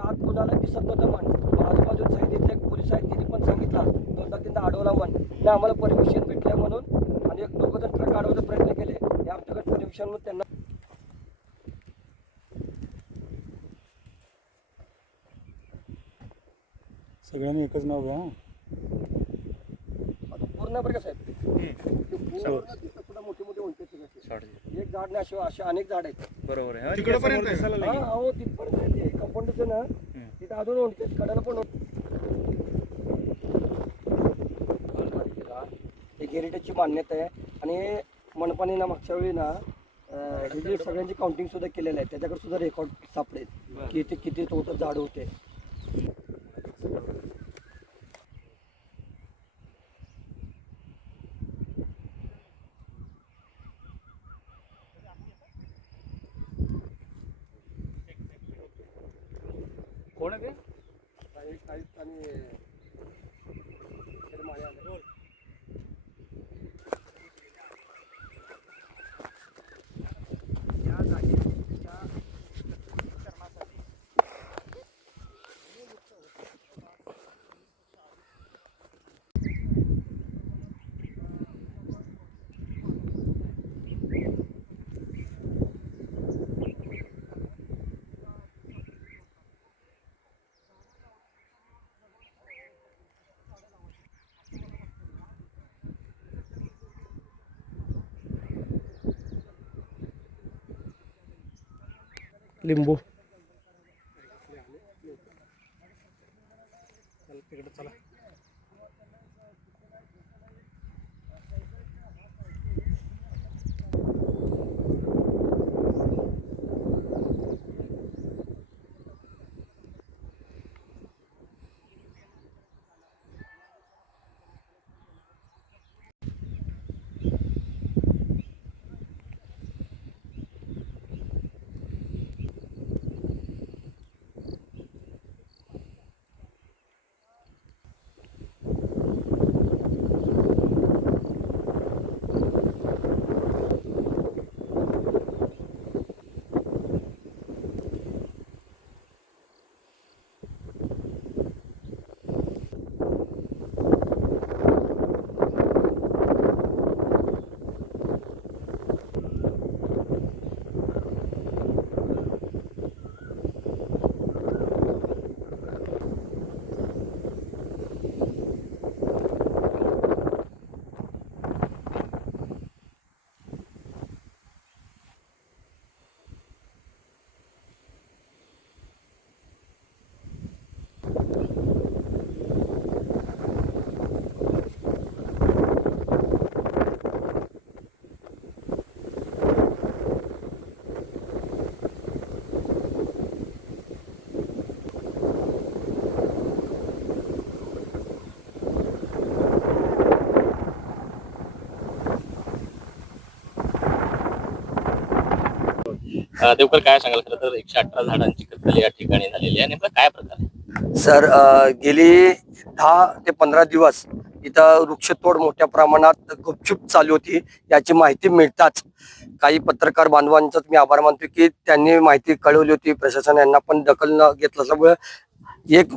आत कुणाला दिसत नव्हतं म्हण. आजूबाजूला सांगितले पोलीस आहेत त्यांनी पण सांगितलं, दोनदा तीनदा अडवला म्हण. नाही आम्हाला परमिशन भेटल्या म्हणून आणि एक दोघं जण ट्रक अडवायचा प्रयत्न केले. हे आमच्याकडे परमिशन म्हणून त्यांना सगळ्यांनी एकच नाव घ्या. पूर्ण बरं का साहेब, मोठे मोठे उंच एक झाड नाही, असे अनेक झाड आहेत. बरोबर आहे. तिकडपर्यंत हो तिथपर्यंत आहे ते कंपाऊंडचं ना, तिथं अजून उंच कडाला पण एक हेरिटेजची मान्यता आहे. आणि मनपाने ना मागच्या वेळी ना हे जे सगळ्यांची काउंटिंग सुद्धा केलेलं आहे, त्याच्याकडे सुद्धा रेकॉर्ड सापडेल की इथे किती टोटल झाड होते. कोण आहे ते? लिंबू तिकडे चला. देवकर काय सांगाल? खरं तर 118 झाडांची कत्तल या ठिकाणी झालेली आहे. नेमका काय प्रकार आहे? सर, गेली 10 ते 15 दिवस इथं वृक्षतोड मोठ्या प्रमाणात गुपचूप चालू होती. याची माहिती मिळताच काही पत्रकार बांधवांचाच मी आभार मानतो की त्यांनी माहिती कळवली होती. प्रशासन यांना पण दखल न घेतलं असल्यामुळे एक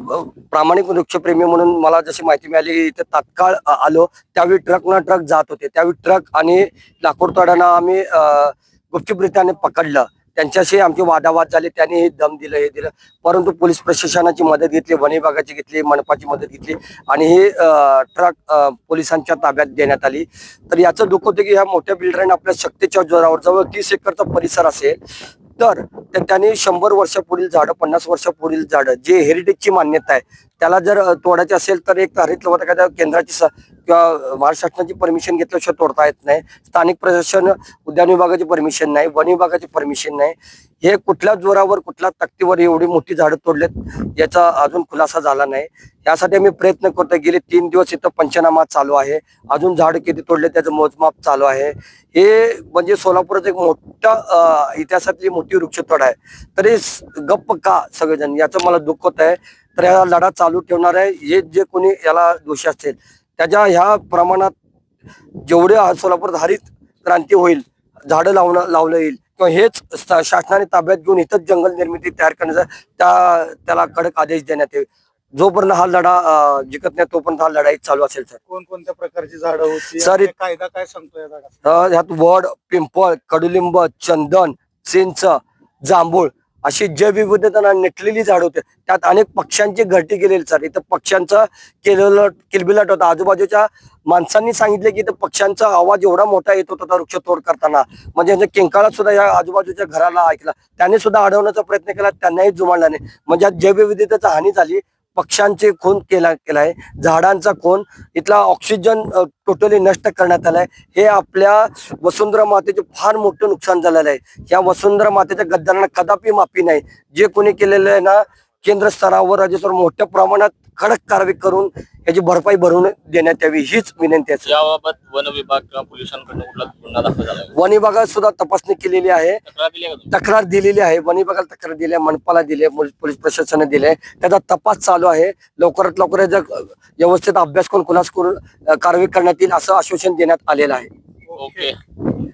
प्रामाणिक वृक्षप्रेमी म्हणून मला जशी माहिती मिळाली इथे तात्काळ आलो. त्यावेळी ट्रक न ट्रक जात होते. त्यावेळी ट्रक आणि लाकूड तोड्यांना आम्ही गुपचूपरित्याने पकडलं. त्यांच्याशी आमचे वादावाद झाले. त्यांनी हे दम दिलं, हे दिलं, परंतु पोलीस प्रशासनाची मदत घेतली, वन विभागाची घेतली, मनपाची मदत घेतली आणि ही ट्रक पोलिसांच्या ताब्यात देण्यात आली. तर याचं दुःख होतं की ह्या मोठ्या बिल्डरने आपल्या शक्तीच्या जोरावर जवळ 30 एकरचा परिसर असेल तर त्यांनी 100 वर्षापुढील झाडं, 50 वर्षापुढील झाडं जे हेरिटेजची मान्यता आहे त्याला जर तोडायचे असेल तर एक हरित लवादा केंद्राची किंवा महाराष्ट्र शासनाची परमिशन घेतल्याशिवाय तोडता येत नाही. स्थानिक प्रशासन, उद्यान विभागाची परमिशन नाही, वन विभागाची परमिशन नाही. हे कुठल्या जोरावर, कुठल्या ताकदीवर एवढी मोठी झाडं तोडलेत याचा अजून खुलासा झाला नाही. यासाठी आम्ही प्रयत्न करतोय. गेले 3 दिवस इथं पंचनामा चालू आहे. अजून झाड किती तोडले त्याचं मोजमाप चालू आहे. हे म्हणजे सोलापुरात एक मोठा इतिहासातली मोठी वृक्षतोड आहे. तरी गप्प का सगळेजण, याचं मला दुःख होत आहे. तर याला लढा चालू ठेवणार आहे. हे जे कोणी याला दोषी असतील त्याच्या ह्या प्रमाणात जेवढे सोलापुरात हरित क्रांती होईल, झाडं लावलं येईल हेच शासनाने ताब्यात घेऊन इथंच जंगल निर्मिती तयार करण्याचा त्याला कडक आदेश देण्यात येईल. जोपर्यंत हा लढा जिंकत नाही तोपर्यंत हा लढाई चालू असेल सर. कोणकोणत्या प्रकारची झाडं होती सर, आणि कायदा काय सांगतो या झाडाचा? ह्यात वड, पिंपळ, कडुलिंब, चंदन, चिंच, जांभूळ अशी जैवविविधता नटलेली झाड होते. त्यात अनेक पक्ष्यांची घरटी गेलेली सर. इथं पक्ष्यांचं केलेलं किलबिलाट होता. आजूबाजूच्या माणसांनी सांगितले की इथं पक्ष्यांचा आवाज एवढा मोठा येत होता वृक्षतोड करताना, म्हणजे यांचा किंकाळा सुद्धा या आजूबाजूच्या घराला ऐकला. त्यांनी सुद्धा अडवण्याचा प्रयत्न केला, त्यांनाही जुमानला नाही. म्हणजे आज जैवविविधतेचा हानी झाली, पक्ष्यांचे खून केलाय, झाडांचा खून, इथला ऑक्सिजन टोटली नष्ट करण्यात आलाय. हे आपल्या वसुंधरा मातेचे फार मोठं नुकसान झालेलं आहे. या वसुंधरा मातेच्या गद्दारांना कदापि माफी नाही. जे कोणी केलेलं आहे ना, केंद्र स्तरावर राज्य स्तरावर मोठ्या प्रमाणात कडक कारवाई करून याची भरपाई भरून देण्यात यावी हीच विनंती आहे. याबाबत वन विभाग किंवा पोलिसांकडून कुठला गुन्हा दाखल झाला आहे? वन विभागात सुद्धा तपासणी केलेली आहे, तक्रार दिली आहे का तुम्ही? तक्रार दिलेली आहे. वन विभागाला तक्रार दिली आहे, मनपाला दिली आहे, पोलीस प्रशासनाने दिले आहे. त्याचा तपास चालू आहे. लवकरात लवकर याचा व्यवस्थित अभ्यास करून खुलासा करून कारवाई करण्यात येईल असं आश्वासन देण्यात आलेलं आहे. ओके.